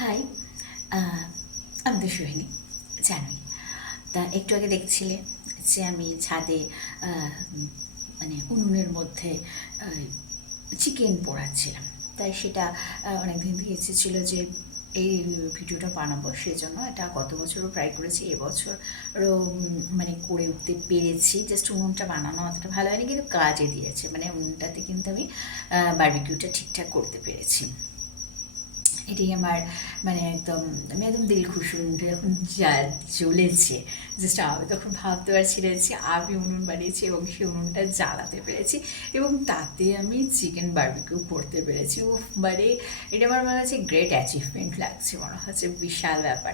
High, আমি তো সোহিনী, জানোই। তা একটু আগে দেখছিলে যে আমি ছাদে মানে উনুনের মধ্যে চিকেন পোড়াচ্ছিলাম। তাই সেটা অনেক দিন থেকে ইচ্ছে ছিল যে এই ভিডিওটা বানাবো, সেই জন্য এটা গত বছরও ট্রাই করেছি, এবছরও মানে করে উঠতে পেরেছি। জাস্ট উনুনটা বানানো অতটা ভালো হয়নি, কিন্তু কাজে দিয়েছে। মানে উনুনটাতে কিন্তু আমি বারবিকিউটা ঠিকঠাক করতে পেরেছি। এটাই আমার মানে আমি একদম দিল খুশি। উনুনটা যখন জ্বলেছে, জাস্ট আমি তখন ভাবতে পারছি না যে আমি উনুন বানিয়েছি এবং সেই উনুনটা জ্বালাতে পেরেছি এবং তাতে আমি চিকেন বারবিকিউ করতে পেরেছি। ও মানে এটা আমার মনে হচ্ছে গ্রেট অ্যাচিভমেন্ট লাগছে, মনে হচ্ছে বিশাল ব্যাপার।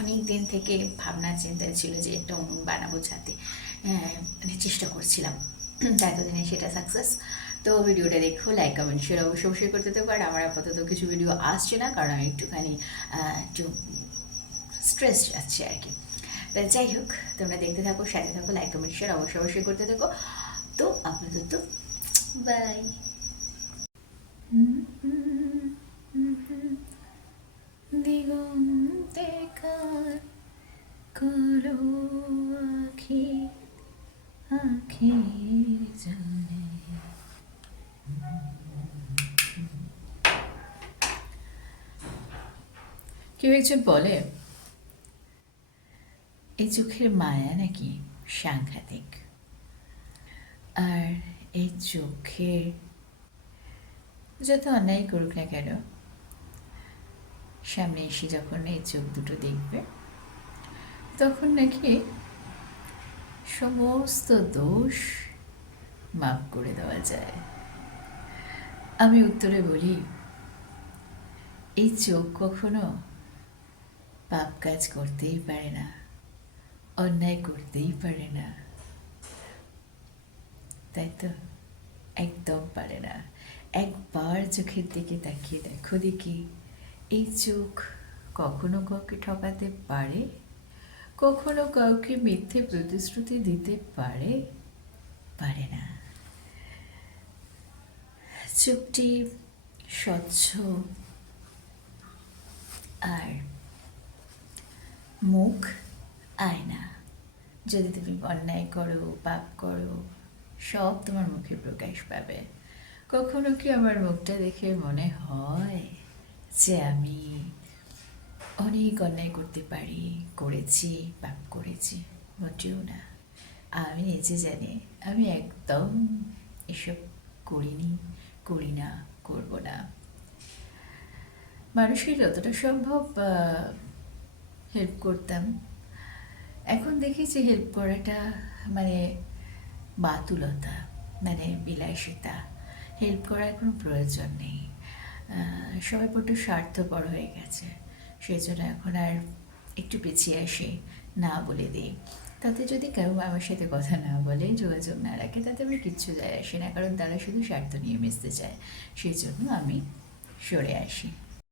অনেক দিন থেকে ভাবনা চিন্তা ছিল যে একটা উনুন বানাবো, যাতে মানে চেষ্টা করছিলাম। এতদিনে সেটা সাকসেস। তো ভিডিওটা দেখো, লাইক কমেন্ট শেয়ার অবশ্যই করতে থাকো। আর আমার আপাতত কিছু ভিডিও আসছে না, কারণ আমি একটুখানি একটু স্ট্রেস যাচ্ছে আর কি। তা যাই হোক, তোমরা দেখতে থাকো, সাথে থাকো, লাইক কমেন্ট শেয়ার অবশ্যই করতে থাকো। তো আপাতত বাই। দিগন্তে কার করো আখি আখি জানে। কেউ একজন বলে এই চোখের মায়া নাকি সাংঘাতিক। আর এই চোখের যত অন্যায় করুক না কেন, সামনে এসে যখন এই চোখ দুটো দেখবে, তখন নাকি সমস্ত দোষ মাফ করে দেওয়া যায়। আমি উত্তরে বলি, এই চোখ কখনো পাপ কাজ করতেই পারে না, অন্যায় করতেই পারে না, তাই তো? একদম পারে না। একবার চোখের দিকে তাকিয়ে দেখো দেখি, এই চোখ কখনো কাউকে ঠকাতে পারে? কখনো কাউকে মিথ্যে প্রতিশ্রুতি দিতে পারে? পারে না। চোখটি স্বচ্ছ, আর মুখ আয়না। যদি তুমি অন্যায় করো, পাপ করো, সব তোমার মুখে প্রকাশ পাবে। কখনো কি আমার মুখটা দেখে মনে হয় যে আমি অনেক অন্যায় করতে পারি, করেছি, পাপ করেছি? মোটেও না। আমি নিজে জানি আমি একদম এসব করিনি, করি না, করব না। মানুষকে যতটা সম্ভব হেল্প করতাম। এখন দেখেছি হেল্প করাটা মানে বাতুলতা, মানে বিলাসিতা। হেল্প করার কোনো প্রয়োজন নেই। সবাই বড্ড স্বার্থপর হয়ে গেছে, সেই জন্য এখন আর একটু পিছিয়ে আসি, না বলে দিই। তাতে যদি কেউ আমার সাথে কথা না বলে, যোগাযোগ না রাখে, তাতে আমার কিচ্ছু যায় আসে না, কারণ তারা শুধু স্বার্থ নিয়ে মিশতে চায়। সেই জন্য আমি সরে আসি।